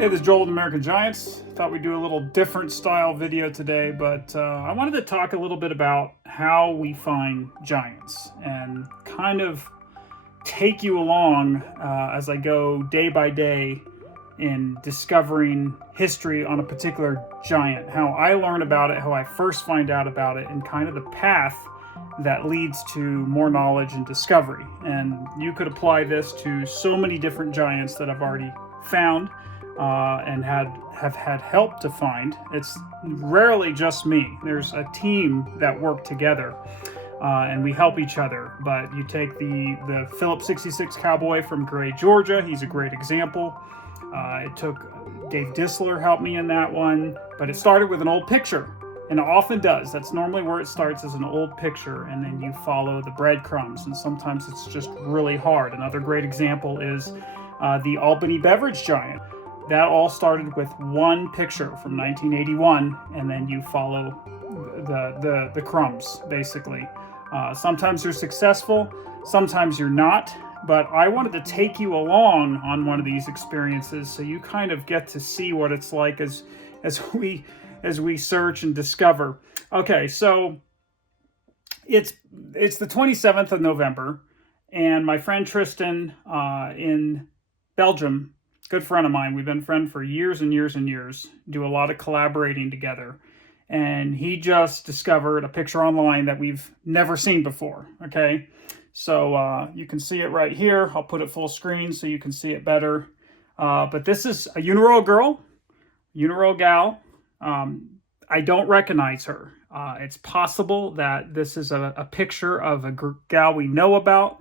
Hey, this is Joel with American Giants. Thought we'd do a little different style video today, but I wanted to talk a little bit about how we find giants and kind of take you along as I go day by day in discovering history on a particular giant, how I learn about it, how I first find out about it, and kind of the path that leads to more knowledge and discovery. And you could apply this to so many different giants that I've already found and have had help to find. It's rarely just me. There's a team that work together and we help each other. But you take the Phillips 66 Cowboy from Gray, Georgia. He's a great example. It took Dave Disler helped me in that one, but it started with an old picture. And it often does. That's normally where it starts, as an old picture, and then you follow the breadcrumbs, and sometimes it's just really hard. Another great example is the Albany beverage giant. That all started with one picture from 1981, and then you follow the crumbs, basically. Sometimes you're successful, sometimes you're not, but I wanted to take you along on one of these experiences so you kind of get to see what it's like as we search and discover. Okay, so it's the 27th of November, and my friend Tristan in Belgium, good friend of mine, we've been friends for years and years and years, do a lot of collaborating together, and he just discovered a picture online that we've never seen before. Okay, so you can see it right here. I'll put it full screen so you can see it better, but this is a Uniroyal girl, Uniroyal Gal. I don't recognize her. It's possible that this is a picture of a gal we know about,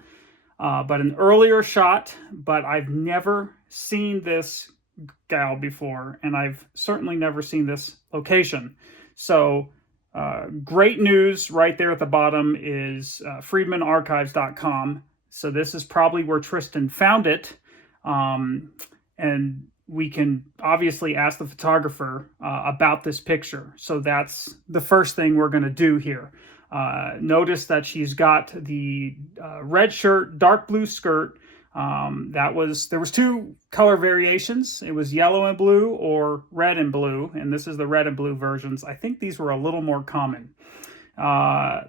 but an earlier shot, but I've never seen this gal before, and I've certainly never seen this location. So great news right there at the bottom is freedmanarchives.com. So this is probably where Tristan found it, and we can obviously ask the photographer about this picture. So that's the first thing we're going to do here. Notice that she's got the red shirt, dark blue skirt. There was two color variations. It was yellow and blue or red and blue, and this is the red and blue versions. I think these were a little more common.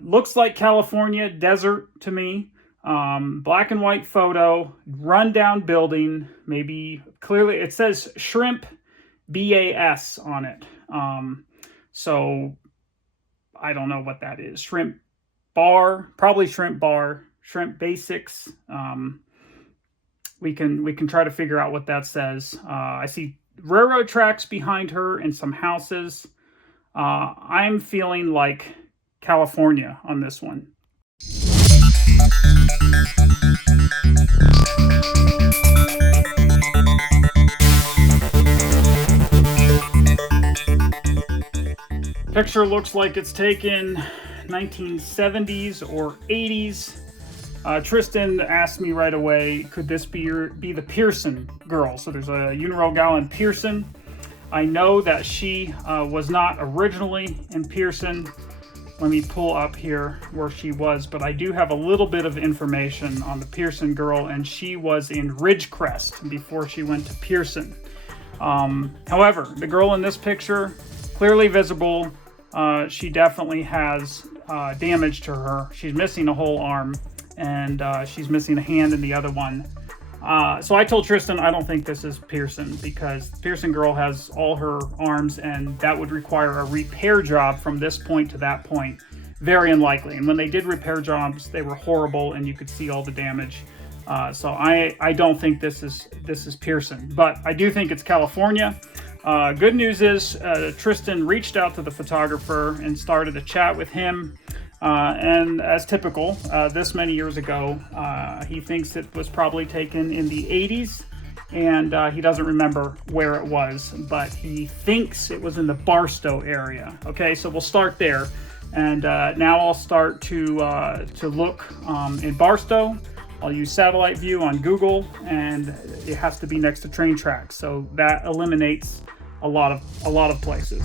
Looks like California desert to me. Black and white photo, rundown building, maybe clearly it says Shrimp BAS on it. So I don't know what that is. Shrimp bar, probably shrimp bar, shrimp basics. We can try to figure out what that says. I see railroad tracks behind her and some houses. I'm feeling like California on this one. Picture looks like it's taken 1970s or 80s. Tristan asked me right away, could this be the Pearson girl? So there's a Uniroyal Gal in Pearson. I know that she was not originally in Pearson. Let me pull up here where she was, but I do have a little bit of information on the Pearson girl, and she was in Ridgecrest before she went to Pearson. However, the girl in this picture, clearly visible, she definitely has damage to her. She's missing a whole arm, and she's missing a hand in the other one. So I told Tristan I don't think this is Pearson, because the Pearson girl has all her arms, and that would require a repair job from this point to that point. Very unlikely. And when they did repair jobs, they were horrible, and you could see all the damage. So I don't think this is Pearson, but I do think it's California. Good news is Tristan reached out to the photographer and started a chat with him. And as typical, this many years ago, he thinks it was probably taken in the 80s, and he doesn't remember where it was, but he thinks it was in the Barstow area. Okay, so we'll start there, and now I'll start to look in Barstow. I'll use satellite view on Google, and it has to be next to train tracks, so that eliminates a lot of places.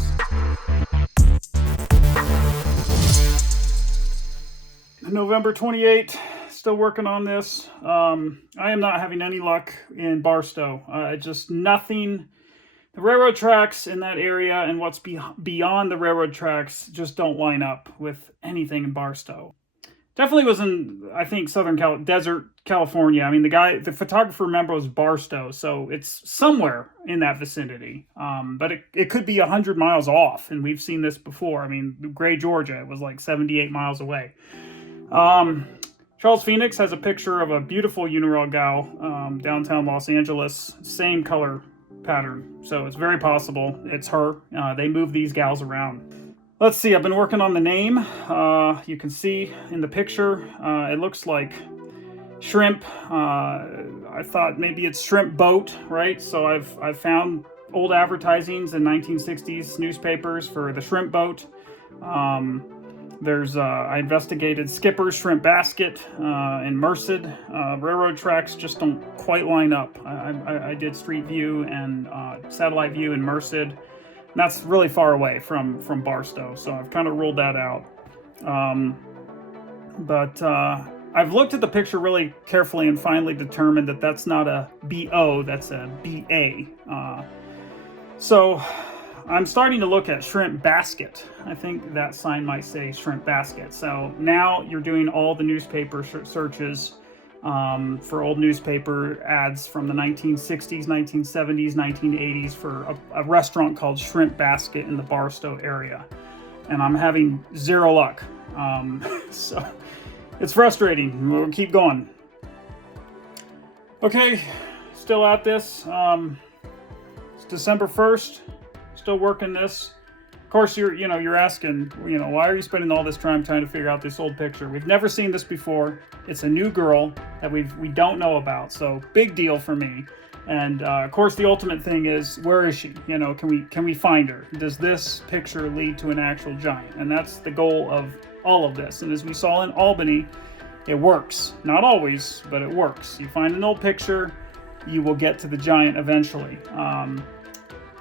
November 28th, still working on this. I am not having any luck in Barstow. Just nothing the railroad tracks in that area and what's beyond the railroad tracks just don't line up with anything in Barstow. Definitely was in, I think, Desert, California. I mean, the photographer remembers Barstow, so it's somewhere in that vicinity. But it could be 100 miles off, and we've seen this before. I mean, Gray, Georgia, was like 78 miles away. Charles Phoenix has a picture of a beautiful Uniroyal Gal, downtown Los Angeles, same color pattern. So it's very possible it's her. They move these gals around. Let's see, I've been working on the name. You can see in the picture, it looks like shrimp. I thought maybe it's shrimp boat, right? So I've found old advertisings in 1960s newspapers for the shrimp boat. I investigated Skipper's Shrimp Basket in Merced. Railroad tracks just don't quite line up. I did Street View and Satellite View in Merced. That's really far away from Barstow, so I've kind of ruled that out. But I've looked at the picture really carefully and finally determined that that's not a B-O, that's a B-A. So I'm starting to look at Shrimp Basket. I think that sign might say Shrimp Basket. So now you're doing all the newspaper searches for old newspaper ads from the 1960s, 1970s, 1980s for a restaurant called Shrimp Basket in the Barstow area. And I'm having zero luck. So it's frustrating. We'll keep going. Okay, still at this. It's December 1st. Still working this. Of course, you're asking, why are you spending all this time trying to figure out this old picture? We've never seen this before. It's a new girl that we don't know about, so big deal for me. And of course, the ultimate thing is, where is she? Can we find her? Does this picture lead to an actual giant? And that's the goal of all of this. And as we saw in Albany, it works. Not always, but it works. You find an old picture, you will get to the giant eventually.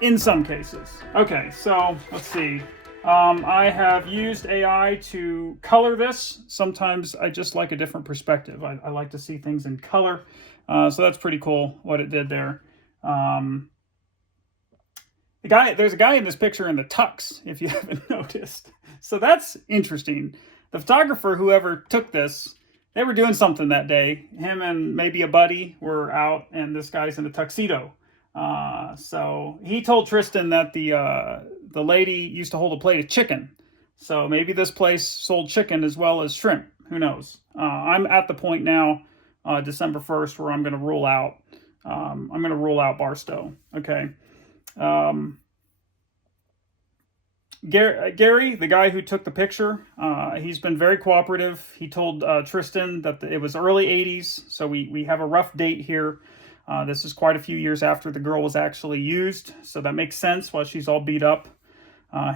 In some cases. Okay, so let's see. I have used AI to color this. Sometimes I just like a different perspective. I like to see things in color. So that's pretty cool what it did there. There's a guy in this picture in the tux, if you haven't noticed. So that's interesting. The photographer, whoever took this, they were doing something that day. Him and maybe a buddy were out, and this guy's in a tuxedo. So he told Tristan that the lady used to hold a plate of chicken. So maybe this place sold chicken as well as shrimp. Who knows? I'm at the point now, December 1st, where I'm going to rule out. I'm going to rule out Barstow. Okay. Gary, the guy who took the picture, he's been very cooperative. He told Tristan that it was early 80s, so we have a rough date here. This is quite a few years after the girl was actually used, so that makes sense why she's all beat up.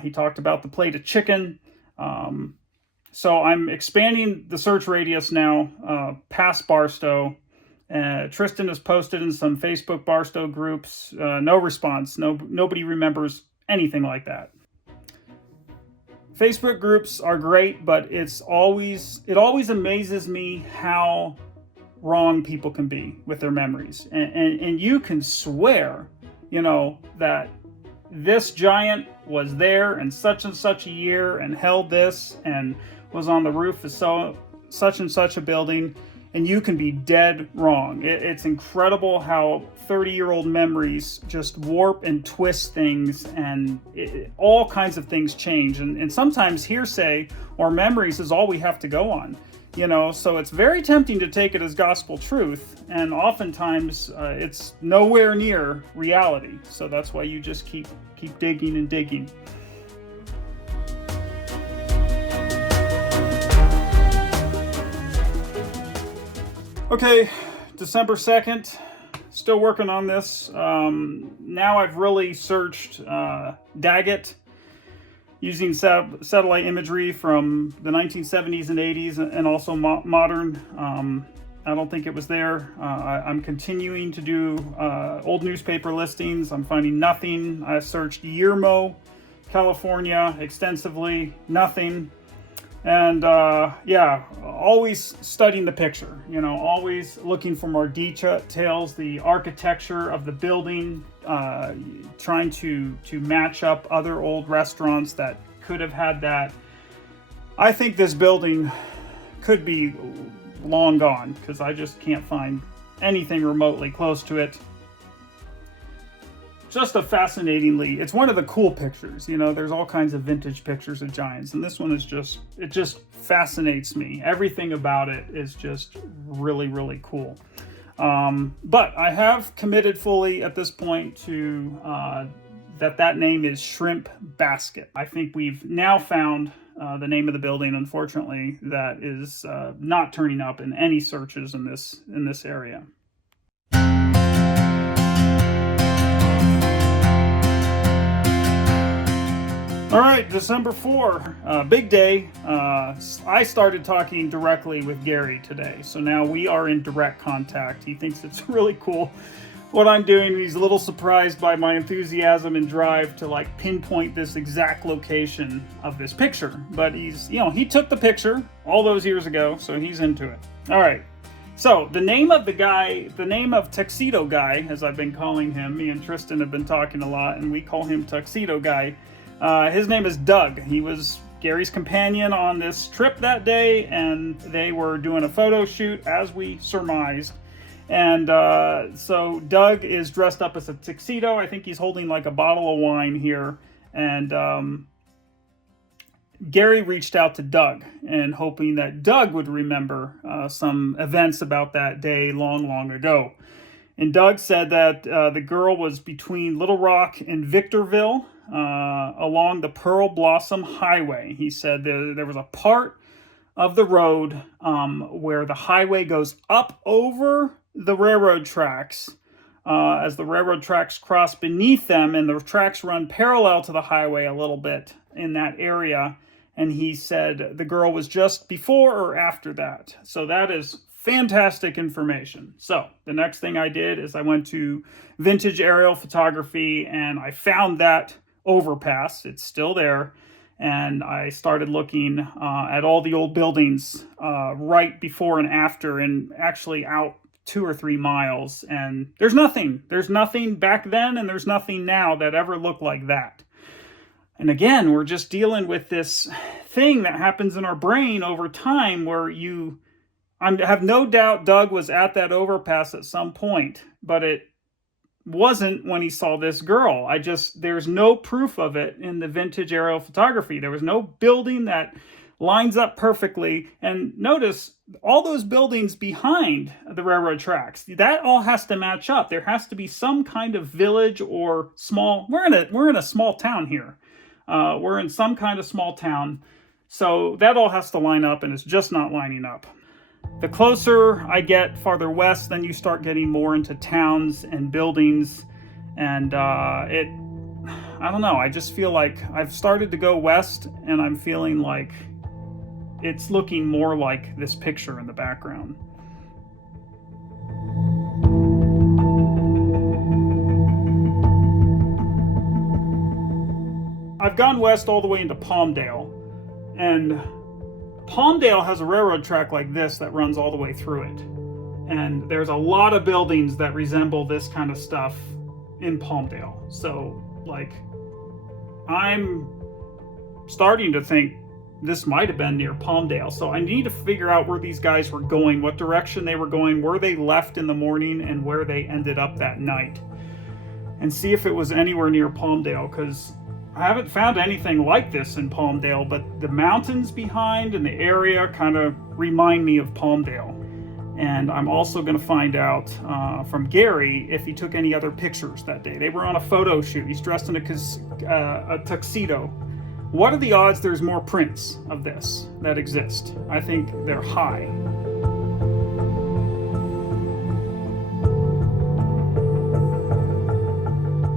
He talked about the plate of chicken. So I'm expanding the search radius now past Barstow. Tristan has posted in some Facebook Barstow groups. No response. Nobody remembers anything like that. Facebook groups are great, but it always amazes me how wrong people can be with their memories. And you can swear, that this giant was there in such and such a year and held this and was on the roof of such and such a building, and you can be dead wrong. It's incredible how 30-year-old memories just warp and twist things, and all kinds of things change. And sometimes hearsay or memories is all we have to go on. So it's very tempting to take it as gospel truth, and oftentimes it's nowhere near reality. So that's why you just keep digging and digging. Okay, December 2nd, still working on this. Now I've really searched Daggett, using satellite imagery from the 1970s and 80s and also modern. I don't think it was there. I'm continuing to do old newspaper listings. I'm finding nothing. I searched Yermo, California extensively, nothing. And yeah, always studying the picture, you know, always looking for more details, the architecture of the building, trying to match up other old restaurants that could have had that. I think this building could be long gone because I just can't find anything remotely close to it. Just a fascinatingly, it's one of the cool pictures, you know, there's all kinds of vintage pictures of giants, and this one is just, it just fascinates me. Everything about it is just really, really cool. But I have committed fully at this point to that name is Shrimp Basket. I think we've now found the name of the building, unfortunately, that is not turning up in any searches in this area. All right, December 4, big day. I started talking directly with Gary today, so now we are in direct contact. He thinks it's really cool what I'm doing. He's a little surprised by my enthusiasm and drive to like pinpoint this exact location of this picture. But he's, you know, he took the picture all those years ago, so he's into it. All right. So the name of the guy, the name of Tuxedo Guy, as I've been calling him, me and Tristan have been talking a lot, and we call him Tuxedo Guy. His name is Doug. He was Gary's companion on this trip that day, and they were doing a photo shoot, as we surmised. And so Doug is dressed up as a tuxedo. I think he's holding like a bottle of wine here. And Gary reached out to Doug and hoping that Doug would remember some events about that day long, long ago. And Doug said that the girl was between Little Rock and Victorville, along the Pearl Blossom Highway. He said there was a part of the road where the highway goes up over the railroad tracks as the railroad tracks cross beneath them, and the tracks run parallel to the highway a little bit in that area. And he said the girl was just before or after that. So that is fantastic information. So the next thing I did is I went to Vintage Aerial Photography, and I found that overpass. It's still there. And I started looking at all the old buildings right before and after, and actually out 2 or 3 miles. And there's nothing back then, and there's nothing now that ever looked like that. And again, we're just dealing with this thing that happens in our brain over time where I have no doubt Doug was at that overpass at some point, but it wasn't when he saw this girl. There's no proof of it in the Vintage Aerial Photography. There was no building that lines up perfectly. And notice all those buildings behind the railroad tracks, that all has to match up. There has to be some kind of village or we're in a small town here. We're in some kind of small town. So that all has to line up, and it's just not lining up. The closer I get farther west, then you start getting more into towns and buildings. And I don't know, I just feel like I've started to go west, and I'm feeling like it's looking more like this picture in the background. I've gone west all the way into Palmdale, and Palmdale has a railroad track like this that runs all the way through it. And there's a lot of buildings that resemble this kind of stuff in Palmdale. So, like, I'm starting to think this might have been near Palmdale. So I need to figure out where these guys were going, what direction they were going, where they left in the morning, and where they ended up that night. And see if it was anywhere near Palmdale, because I haven't found anything like this in Palmdale, but the mountains behind and the area kind of remind me of Palmdale. And I'm also going to find out from Gary if he took any other pictures that day. They were on a photo shoot. He's dressed in a tuxedo. What are the odds there's more prints of this that exist? I think they're high.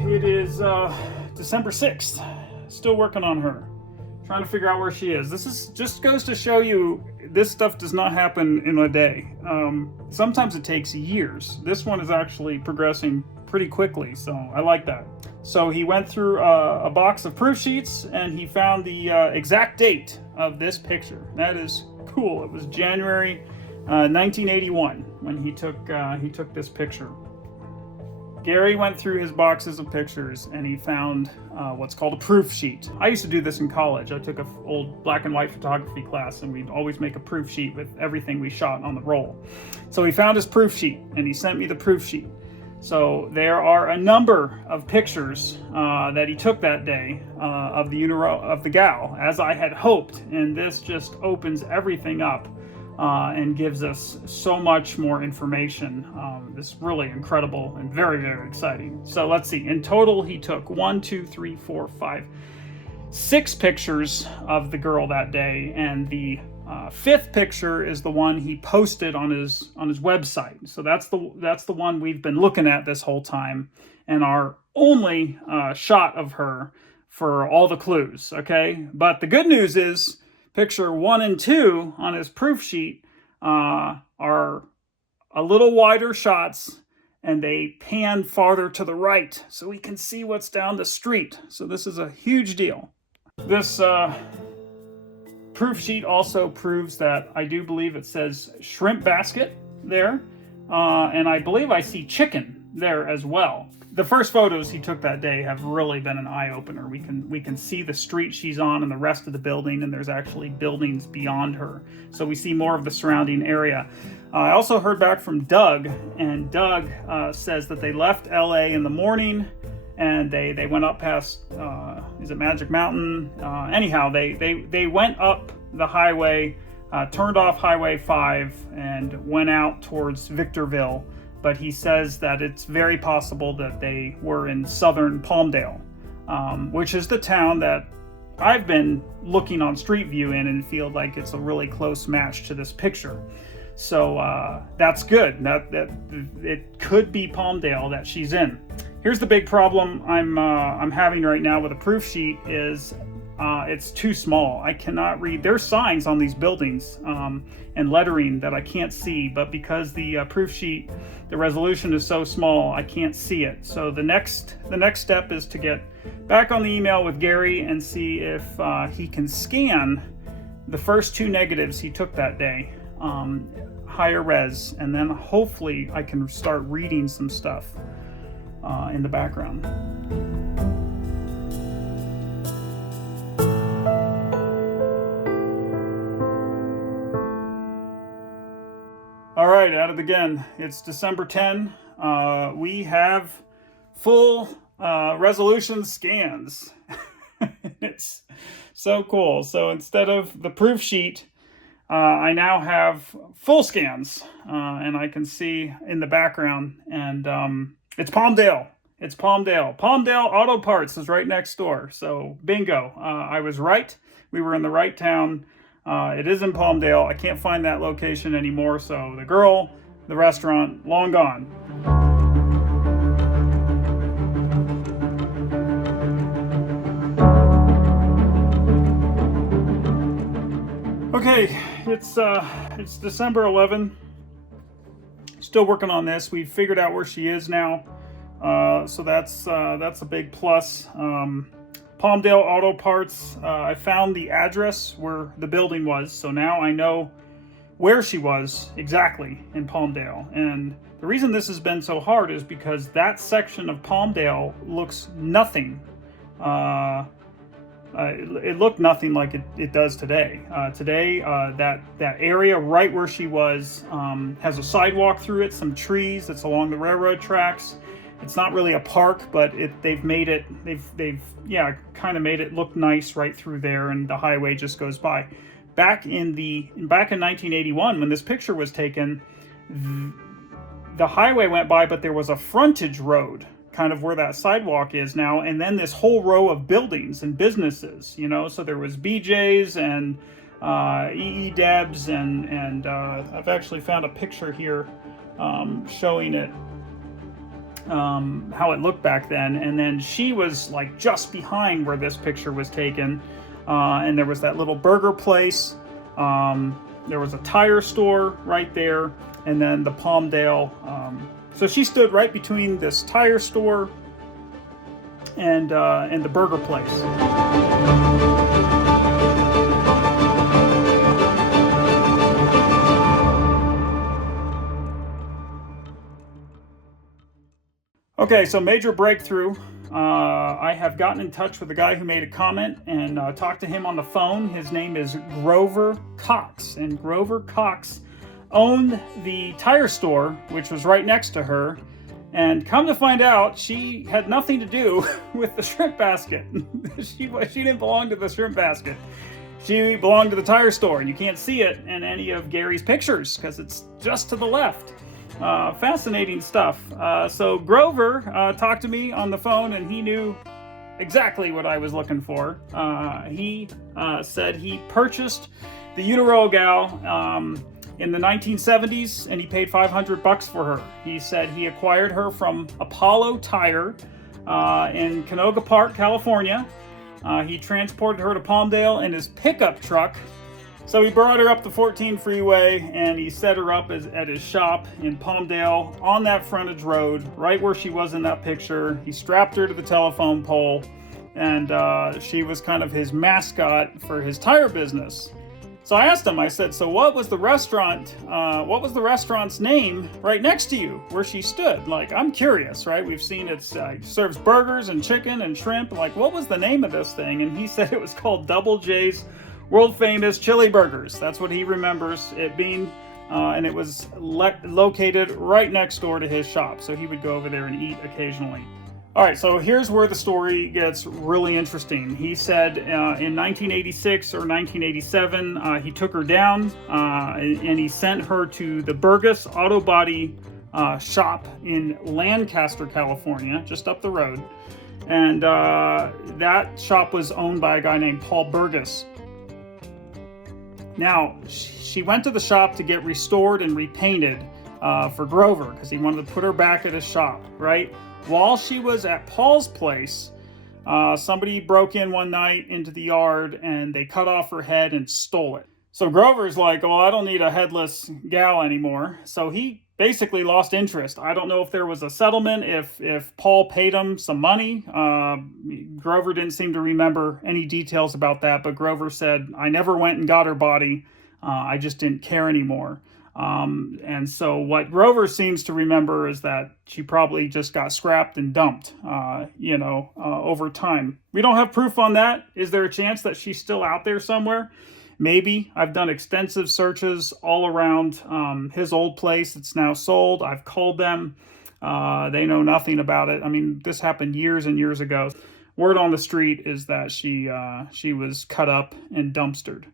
It is December 6th. Still working on her. Trying to figure out where she is. This just goes to show you this stuff does not happen in a day. Sometimes it takes years. This one is actually progressing pretty quickly, so I like that. So he went through a box of proof sheets and he found the exact date of this picture. That is cool. It was January 1981 when he took this picture. Gary went through his boxes of pictures and he found what's called a proof sheet. I used to do this in college. I took an old black and white photography class and we'd always make a proof sheet with everything we shot on the roll. So he found his proof sheet and he sent me the proof sheet. So there are a number of pictures that he took that day of the Gal, as I had hoped, and this just opens everything up and gives us so much more information. This is really incredible and very, very exciting. So let's see. In total, he took 6 pictures of the girl that day, and the 5th picture is the one he posted on his website. So that's the one we've been looking at this whole time, and our only shot of her for all the clues. Okay, but the good news is picture 1 and 2 on his proof sheet are a little wider shots, and they pan farther to the right so we can see what's down the street. So this is a huge deal. This proof sheet also proves that I do believe it says shrimp basket there, and I believe I see chicken there as well. The first photos he took that day have really been an eye-opener. We can see the street she's on and the rest of the building, and there's actually buildings beyond her. So we see more of the surrounding area. I also heard back from Doug, and Doug says that they left LA in the morning and they went up past, is it Magic Mountain? Anyhow, they went up the highway, turned off Highway 5 and went out towards Victorville. But he says that it's very possible that they were in southern Palmdale, which is the town that I've been looking on Street View in and feel like it's a really close match to this picture. So that's good. That it could be Palmdale that she's in. Here's the big problem I'm having right now with a proof sheet is it's too small. I cannot read. There's signs on these buildings and lettering that I can't see, but because the proof sheet, the resolution is so small, I can't see it. So the next step is to get back on the email with Gary and see if he can scan the first 2 negatives he took that day, higher res, and then hopefully I can start reading some stuff in the background. All right, at it again. It's December 10. We have full resolution scans. It's so cool. So instead of the proof sheet, I now have full scans, and I can see in the background, and it's Palmdale. It's Palmdale. Palmdale Auto Parts is right next door. So bingo. I was right. We were in the right town. It is in Palmdale. I can't find that location anymore. So the girl, the restaurant, long gone. Okay, it's December 11. Still working on this. We've figured out where she is now. So that's a big plus. Palmdale Auto Parts, I found the address where the building was, so now I know where she was exactly in Palmdale. And the reason this has been so hard is because that section of Palmdale looks nothing. It looked nothing like it does today. Today, that area right where she was has a sidewalk through it, some trees. It's along the railroad tracks. It's not really a park, but they've made it. They've kind of made it look nice right through there, and the highway just goes by. Back in 1981, when this picture was taken, the highway went by, but there was a frontage road, kind of where that sidewalk is now, and then this whole row of buildings and businesses. So there was BJ's and EE Debs, and I've actually found a picture here showing it. How it looked back then, and then she was like just behind where this picture was taken, and there was that little burger place, there was a tire store right there, and then the Palmdale So she stood right between this tire store and the burger place. Okay, so major breakthrough. I have gotten in touch with the guy who made a comment and talked to him on the phone. His name is Grover Cox, and Grover Cox owned the tire store, which was right next to her. And come to find out, she had nothing to do with the shrimp basket. She didn't belong to the shrimp basket. She belonged to the tire store, and you can't see it in any of Gary's pictures because it's just to the left. Fascinating stuff. So Grover talked to me on the phone, and he knew exactly what I was looking for. He said he purchased the Uniroyal Gal in the 1970s, and he paid $500 for her. He said he acquired her from Apollo Tire in Canoga Park, California. He transported her to Palmdale in his pickup truck. So he brought her up the 14 freeway, and he set her up at his shop in Palmdale on that frontage road, right where she was in that picture. He strapped her to the telephone pole, and she was kind of his mascot for his tire business. So I asked him, I said, so what was the restaurant's name right next to you where she stood? Like, I'm curious, right? We've seen it serves burgers and chicken and shrimp. Like, what was the name of this thing? And he said it was called Double J's World Famous Chili Burgers. That's what he remembers it being. And it was located right next door to his shop. So he would go over there and eat occasionally. All right, so here's where the story gets really interesting. He said in 1986 or 1987, he took her down and he sent her to the Burgess Auto Body shop in Lancaster, California, just up the road. And that shop was owned by a guy named Paul Burgess. Now, she went to the shop to get restored and repainted for Grover because he wanted to put her back at his shop, right? While she was at Paul's place, somebody broke in one night into the yard and they cut off her head and stole it. So Grover's like, well, I don't need a headless gal anymore. So he basically lost interest. I don't know if there was a settlement, if Paul paid him some money. Grover didn't seem to remember any details about that, but Grover said, I never went and got her body. I just didn't care anymore. And so what Grover seems to remember is that she probably just got scrapped and dumped, over time. We don't have proof on that. Is there a chance that she's still out there somewhere? Maybe. I've done extensive searches all around his old place. It's now sold. I've called them. They know nothing about it. I mean, this happened years and years ago. Word on the street is that she was cut up and dumpstered.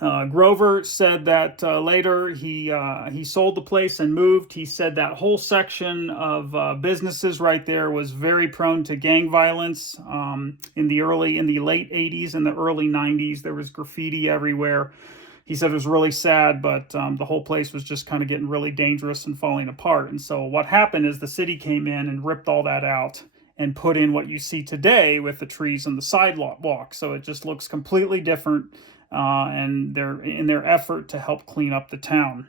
Grover said that later he sold the place and moved. He said that whole section of businesses right there was very prone to gang violence. In the late 80s and the early 90s, there was graffiti everywhere. He said it was really sad, but the whole place was just kind of getting really dangerous and falling apart. And so what happened is the city came in and ripped all that out and put in what you see today with the trees and the sidewalk. So it just looks completely different. And they're in their effort to help clean up the town.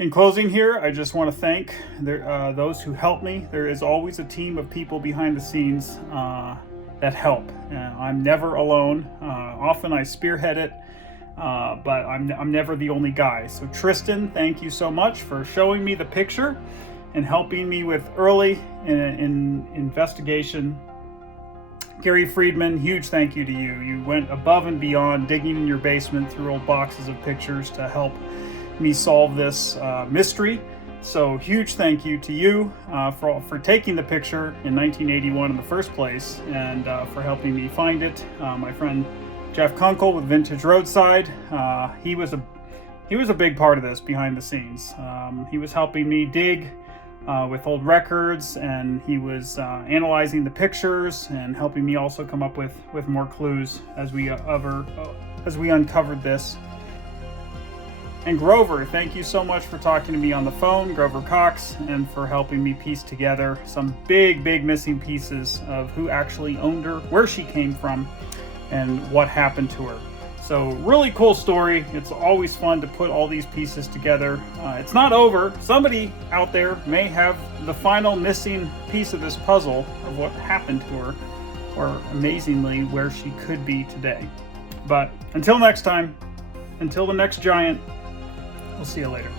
In closing here, I just want to thank those who helped me. There is always a team of people behind the scenes that help. I'm never alone. Often I spearhead it, but I'm never the only guy. So Tristan, thank you so much for showing me the picture and helping me with early in investigation. Gary Friedman, huge thank you to you. You went above and beyond, digging in your basement through old boxes of pictures to help me solve this mystery. So huge thank you to you for taking the picture in 1981 in the first place and for helping me find it. My friend Jeff Kunkel with Vintage Roadside, he was a big part of this behind the scenes. He was helping me dig with old records, and he was analyzing the pictures and helping me also come up with more clues as we uncovered this. And Grover, thank you so much for talking to me on the phone, Grover Cox, and for helping me piece together some big missing pieces of who actually owned her, where she came from, and what happened to her. So really cool story. It's always fun to put all these pieces together. It's not over. Somebody out there may have the final missing piece of this puzzle of what happened to her, or amazingly, where she could be today. But until next time, until the next giant, we'll see you later.